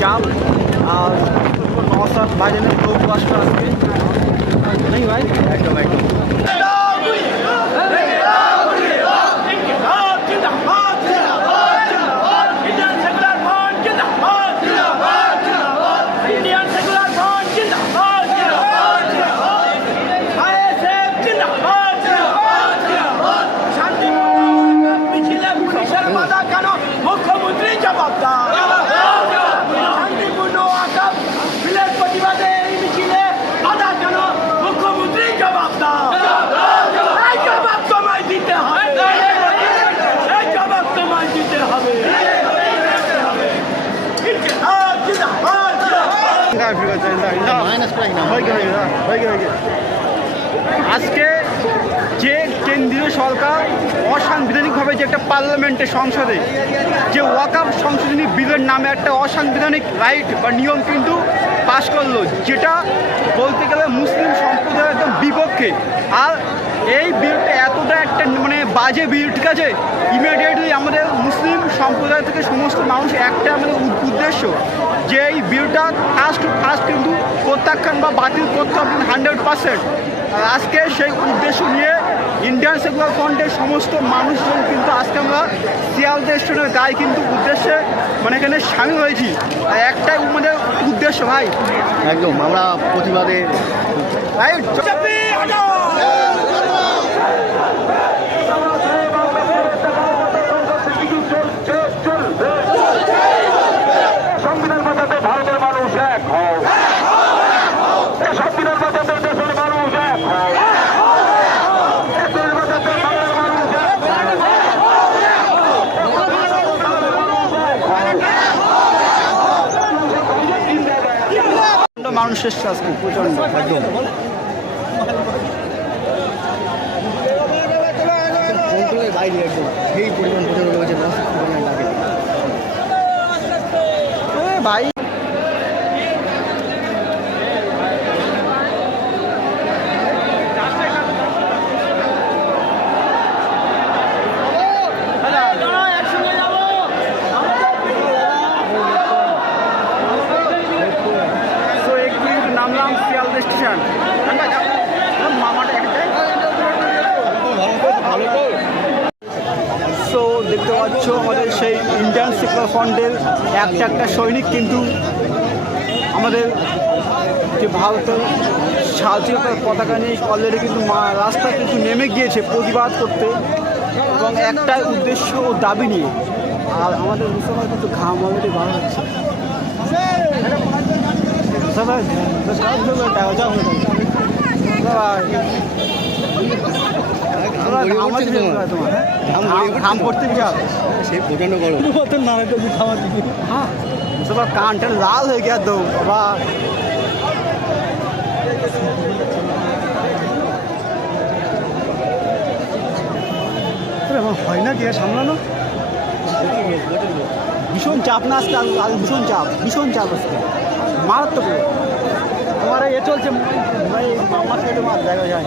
চাপ আর নশা বাজানের লোক আসবে। আজকে নেই ভাই? একদম একদম। আজকে যে কেন্দ্রীয় সরকার অসাংবিধানিকভাবে যে একটা পার্লামেন্টের সংসদে, যে ওয়াকাপ সংশোধনী বিলের নামে একটা অসাংবিধানিক রাইট বা নিয়ম কিন্তু পাশ করল, যেটা বলতে গেলে মুসলিম সম্প্রদায়ের একদম বিপক্ষে। আর এই বিলটা এতটা একটা মানে বাজে বিল ঠিক আছে? ইমিডিয়েটলি আমাদের মুসলিম সম্প্রদায় থেকে সমস্ত মানুষ একটা আমাদের উদ্দেশ্য, যে এই বিলটা ফার্স্ট ফার্স্ট কিন্তু প্রত্যাখ্যান বা বাতিল করতে হবে হান্ড্রেড পার্সেন্ট আজকে সেই উদ্দেশ্য নিয়ে ইন্ডিয়ান সেকুলার ফ্রন্টের সমস্ত মানুষজন কিন্তু আজকে আমরা শিয়ালদা স্টেশনের গায়ে কিন্তু উদ্দেশ্যে মানে এখানে সামিল হয়েছি। একটাই আমাদের উদ্দেশ্য ভাই। একদম আমরা প্রতিবাদে ভাই মানুষ এসছে আজকে প্রচণ্ড। একদম। বাইরে একদম। সেই পরিমাণ প্রচার হয়েছে নাসিক পরিমাণ লাগে। ভাই সো দেখতে পাচ্ছ আমাদের সেই ইন্ডিয়ান সেকুলার ফ্রন্টের একটা একটা সৈনিক কিন্তু আমাদের যে ভারতের স্বাধীনতার পতাকা নিয়ে অলরেডি কিন্তু রাস্তায় কিন্তু নেমে গিয়েছে প্রতিবাদ করতে এবং একটাই উদ্দেশ্য ও দাবি নিয়ে আর আমাদের মুসলমান কিন্তু ঘাম অলরেডি বার হচ্ছে না। তোমার কানটা লাল হয়ে বাবা হয় না গিয়ে সামলানো ভীষণ চাপ না আসতে আজ ভীষণ চাপ ভীষণ চাপ আজকে মারাত্মক তোমার এ চলছে মামার সাইডে মার দেখা যায়।